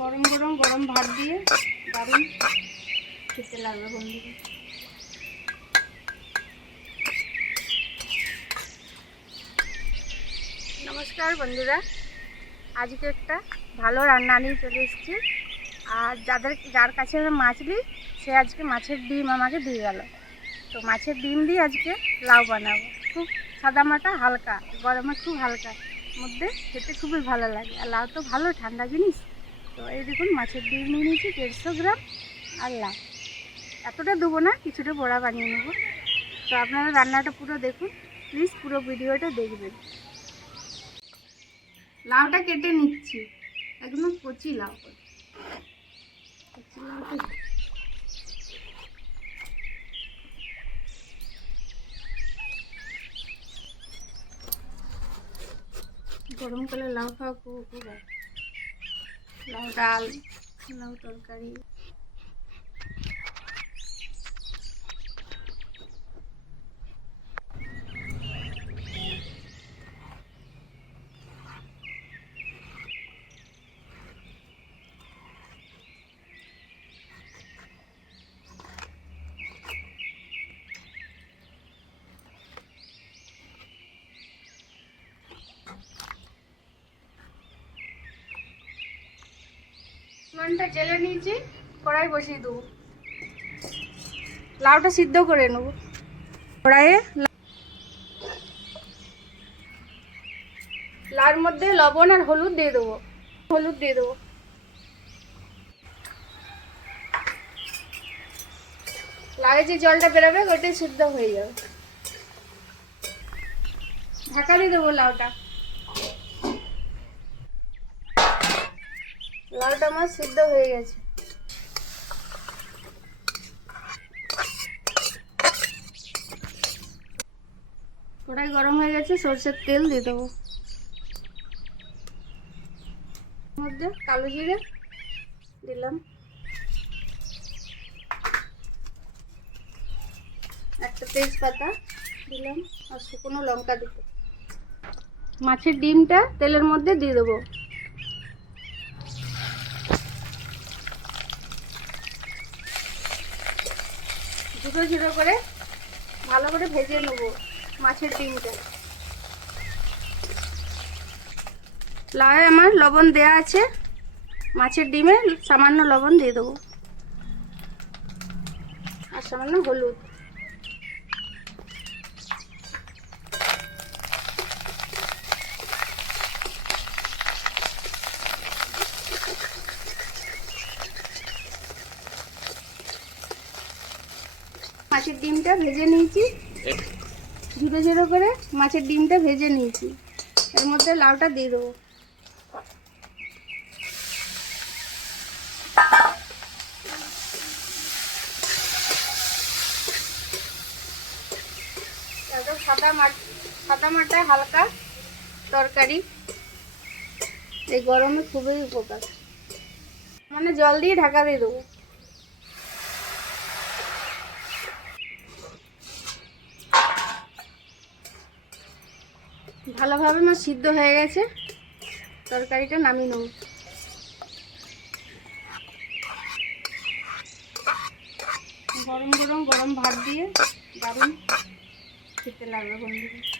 গরম গরম গরম ভাত দিয়ে দারুণ। খেতে লাগবে বন্ধুরা নমস্কার বন্ধুরা। আজকে একটা ভালো রান্না নিয়ে চলে এসেছি। আর যাদের, যার কাছে মাছ দিই, সে আজকে মাছের ডিম আমাকে দিয়ে গেল। তো মাছের ডিম দিয়ে আজকে লাউ বানাবো। খুব সাদামাটা হালকা, গরমে খুব হালকা। মধ্যে খেতে খুবই ভালো লাগে। আর লাউ তো ভালো, ঠান্ডা জিনিস। তো এই দেখুন, মাছের ডিম নিয়ে নিয়েছি, দেড়শো গ্রাম আর লাউ এতটা দেবো না, কিছুটা বড়া বানিয়ে নেব। তো আপনারা রান্নাটা পুরো দেখুন প্লিজ পুরো ভিডিওটা দেখবেন। লাউটা কেটে নিচ্ছি, একদম কচি লাউ। লাউটা গরমকালে লাউ খাওয়া খুব উপকার। লাউ ডাল লাউ তরকারি নুনটা জেলে নিয়েছি, কড়াই বসিয়ে দেবো। লাউটা সিদ্ধ করে নেব। কড়াইয়ে লাউর মধ্যে লবণ আর হলুদ দিয়ে দেবো। হলুদ দিয়ে দেবো। লাউয়ে যে জলটা বেরোবে, ওটাই সিদ্ধ হয়ে যাবে। ঢাকা দিয়ে দেবো লাউটা। লাউটা আমার সিদ্ধ হয়ে গেছে। কড়াই গরম হয়ে গেছে, সর্ষের তেল দিয়ে দেবো। মধ্যে কালো জিরে দিলাম। একটা তেজপাতা দিলাম, আর শুকনো লঙ্কা দিতে মাছের ডিমটা তেলের মধ্যে দিয়ে দেবো। ঝুটো ঝুটো করে ভালো করে ভেজে নেব মাছের ডিমটা লাউয়ে আমার লবণ দেয়া আছে। মাছের ডিমে সামান্য লবণ দিয়ে দেবো। আর সামান্য হলুদ। মাছের ডিমটা ভেজে নিয়েছি। ঝুড়ো ঝুড়ো করে মাছের ডিমটা ভেজে নিয়েছি। এর মধ্যে লাউটা দিয়ে দেবো। সাদা মাট সাদা মাটা হালকা তরকারি। এই গরমে খুবই উপকার। মানে জল দিয়ে ঢাকা দিয়ে দেবো। ভালোভাবে আমার সিদ্ধ হয়ে গেছে। তরকারিটা নামিয়ে নেব। গরম গরম গরম ভাত দিয়ে দারুণ খেতে লাগবে বন্ধুরা।